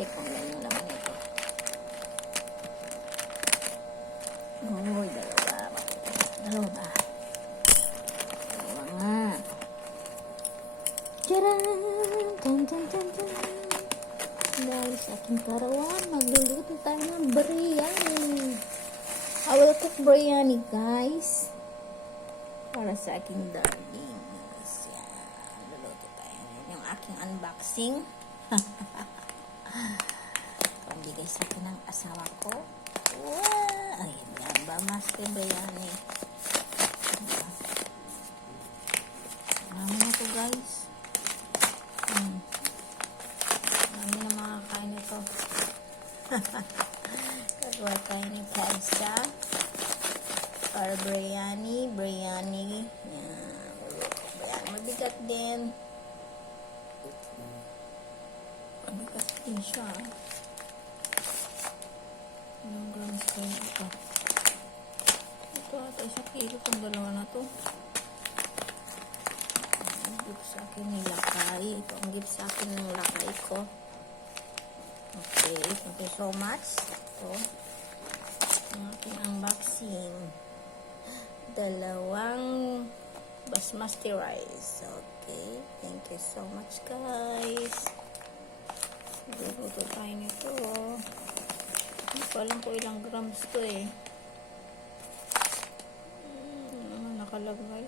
check kung ilan yung laman nito. Uy, dalawa. Dalawa ba? Dalawa nga. Tcharan! Tan, tan, tan, tan. Dahil sa aking karawan, magluluto tayo ng biryani. I will cook biryani, guys. Para sa aking darlings. Yan. Luluto tayo. Yan yung aking unboxing. Pambigay sa akin ng asawa ko. Wow! Ay, yan ba? Master biryani. Marami na to, guys. Marami na makakain ito. Kagawa tayo ni Kadsa. Para biryani. Yan. Mabigat din. Mabigat din siya. Ilang grams kayo ito? Ito ata 1 kilo itong dalawa na to. Ang gift sa akin ni lakay. Ito ang gift sa akin ng lakay ko. Okay, thank you so much. Ito ang aking unboxing. Dalawang basmati rice. Okay, thank you so much, guys. Luluto tayo nito. Hindi ko alam kung ilang grams to eh. Nakalagay.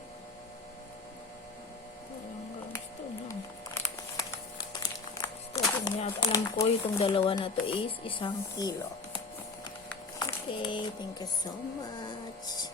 Ilang grams to, no? Alam ko itong dalawa na to is 1 kilo. Okay, thank you so much.